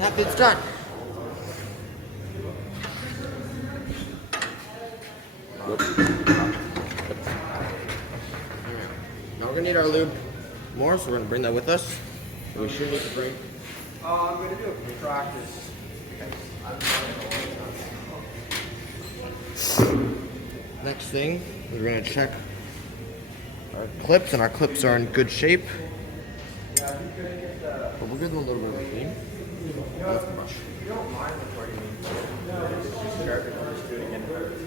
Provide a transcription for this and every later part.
that bit's done. Now we're gonna need our lube more, so we're gonna bring that with us. We should need to bring. I'm gonna do it for practice. Next thing, we're gonna check our clips, and our clips are in good shape. But we're gonna do a little bit of a clean. With the brush. If you don't mind recording me, just start it or just do it again another time. Do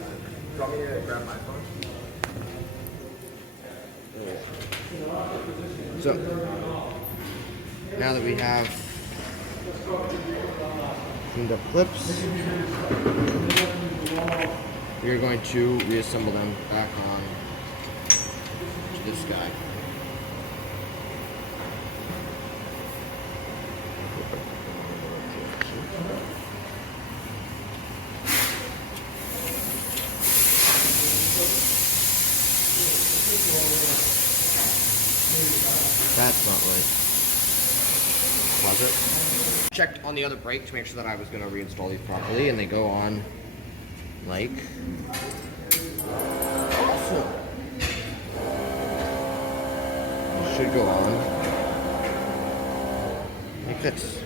you want me to grab my phone? So, now that we have cleaned up clips, we are going to reassemble them back on to this guy. That's not right. Was it? Checked on the other brake to make sure that I was going to reinstall these properly, and they go on like awesome. It should go on like this.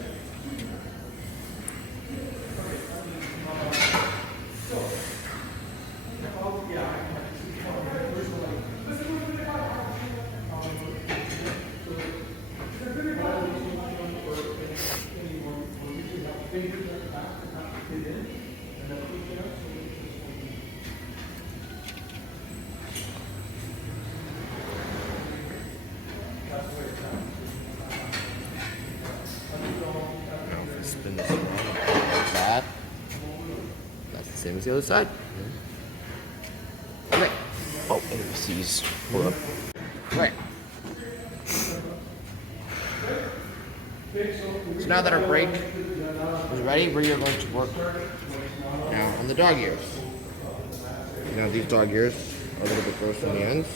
Spin this around like that. That's the same as the other side. Okay. Oh, and the C's. Hold up. Right. So now that our brake is ready, we are going to work now on the dog ears. Now these dog ears are a little bit gross on the ends.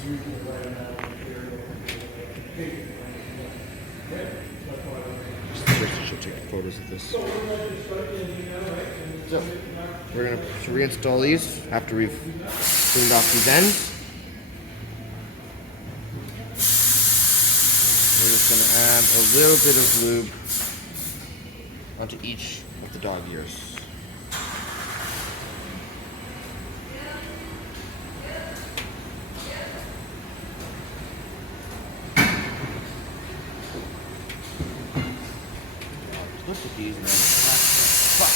First, I should take photos of this. So, we're going to reinstall these after we've cleaned off these ends. We're just going to add a little bit of lube onto each of the dog ears. Look at these, man. Fuck.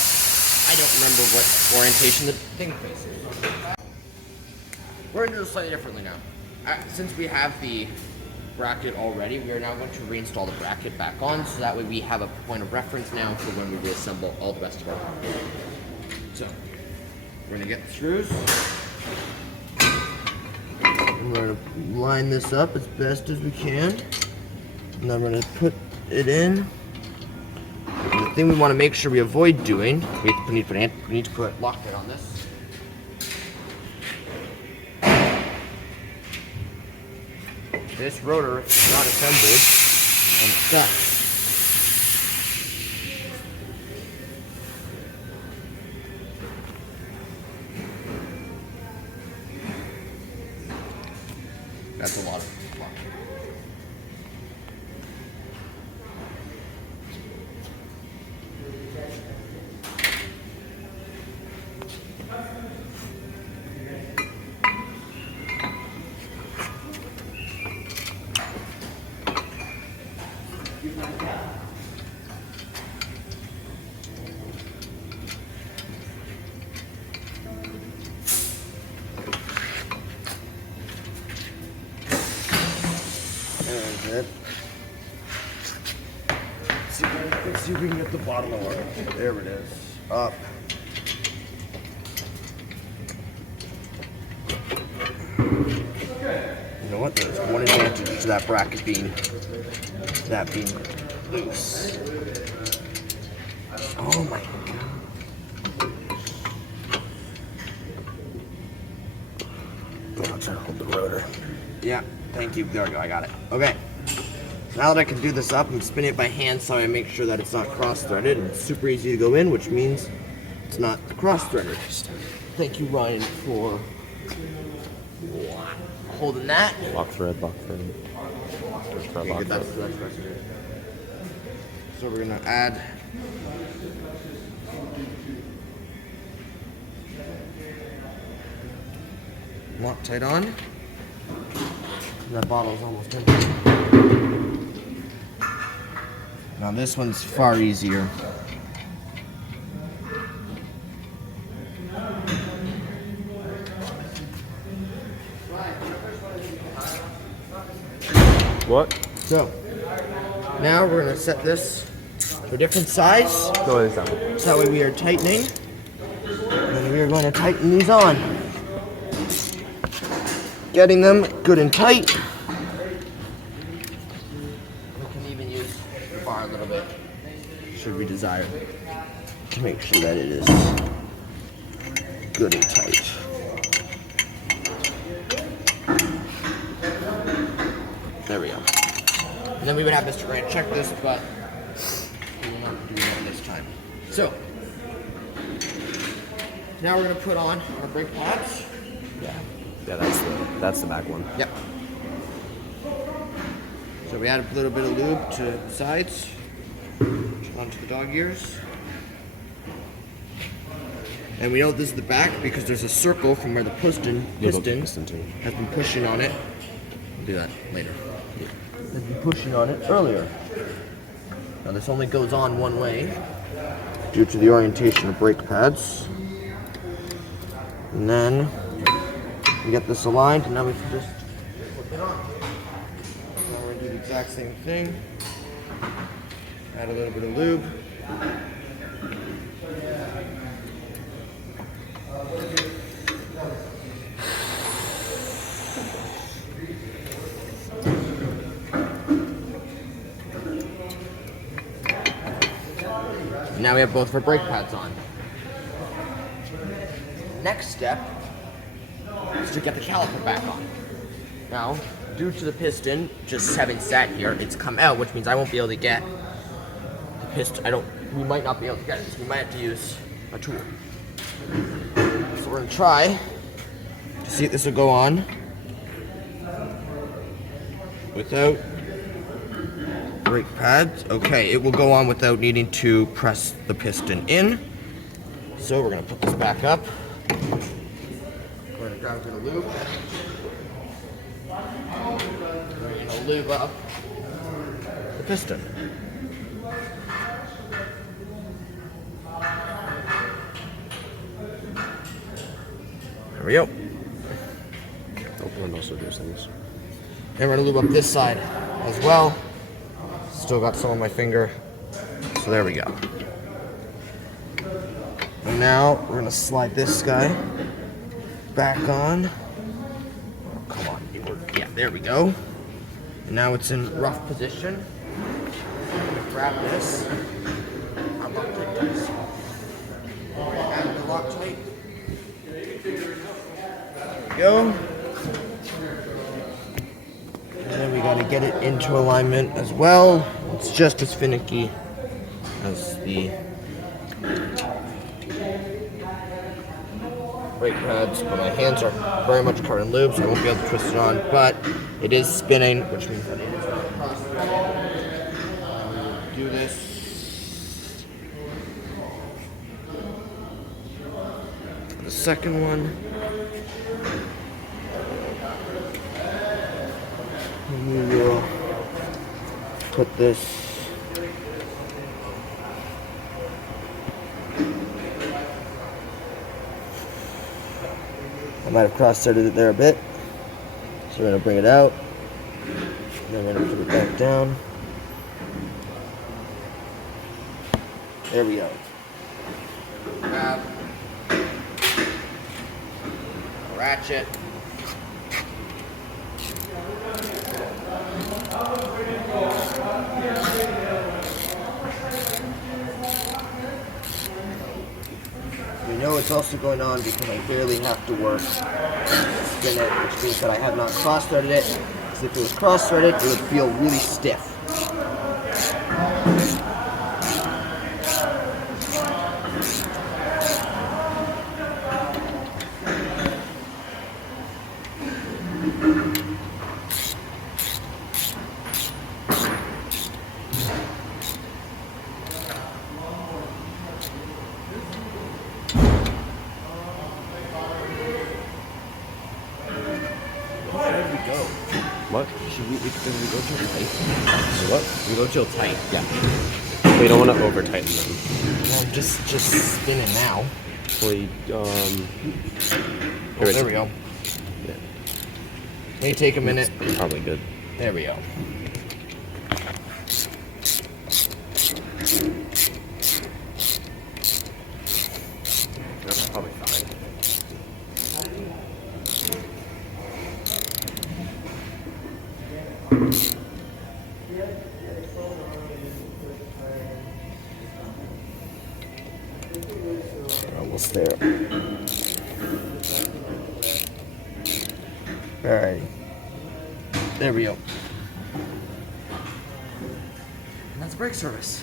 I don't remember what orientation the thing faces. We're going to do it slightly differently now. Since we have the bracket already, we are now going to reinstall the bracket back on, so that way we have a point of reference now for when we reassemble all the rest of our parts. So, we're going to get the screws. I'm going to line this up as best as we can. And I'm going to put it in. And the thing we want to make sure we avoid doing, we need to put Loctite on this. This rotor is not assembled on the side. That's a lot of Loctite. There's it. Let's see if we can get the bottom of it. There it is. Up. You know what? There's one advantage to that bracket being loose. Oh my god. I'll try to hold the rotor. Yeah, thank you. There we go. I got it. Okay. Now that I can do this up, I'm spinning it by hand so I make sure that it's not cross-threaded. It's super easy to go in, which means it's not cross-threaded. Thank you, Ryan, for holding that. Lock thread, lock thread. Okay, good, that's so we're gonna add Loctite on. That bottle's almost empty. Now this one's far easier. What? So, now we're gonna set this to a different size. No, it's that one. So that way we are tightening. And we are going to tighten these on. Getting them good and tight. We can even use the bar a little bit, should we desire, to make sure that it is good and tight. There we go. And then we would have Mr. Grant check this, but we will not do that this time. So, now we're going to put on our brake pads. Yeah, that's the back one. Yep. So we add a little bit of lube to the sides, onto the dog ears. And we know this is the back because there's a circle from where the piston has been pushing on it. We'll do that later. Has been pushing on it earlier. Now this only goes on one way due to the orientation of brake pads. And then we get this aligned, and now we can just flip it on. Now we're going to do the exact same thing. Add a little bit of lube. Now we have both of our brake pads on. Next step is to get the caliper back on. Now, due to the piston just having sat here, it's come out, which means I won't be able to get the piston. We might not be able to get it, so we might have to use a tool. So we're gonna try to see if this will go on without brake pads. Okay, it will go on without needing to press the piston in. So we're gonna put this back up. We're gonna grab a bit of lube. We're gonna lube up the piston. There we go. And also those things. And we're gonna lube up this side as well. Still got some on my finger. So there we go. And now we're gonna slide this guy back on. Oh, come on, yeah, there we go. And now it's in rough position. I'm gonna grab this. I'm Loctite this. Add the Loctite. There we go. And then we gotta get it into alignment as well. It's just as finicky as the brake pads, but my hands are very much covered in lube, so I won't be able to twist it on, but it is spinning, which means that it is going across the do this. The second one. And we will put this I might have cross-threaded it there a bit, so we're going to bring it out, then we're going to put it back down. There we go. Grab a ratchet. You know it's also going on because I barely have to work spin it, which means that I have not cross-threaded it, because if it was cross-threaded, it would feel really stiff. Should we go too tight? What? We go too tight. Yeah. We don't want to over tighten them. Well, just spin it now. We There we go. Yeah. May take a minute. It's probably good. There we go. That's probably fine. Almost there. Alright. There we go. And that's brake service.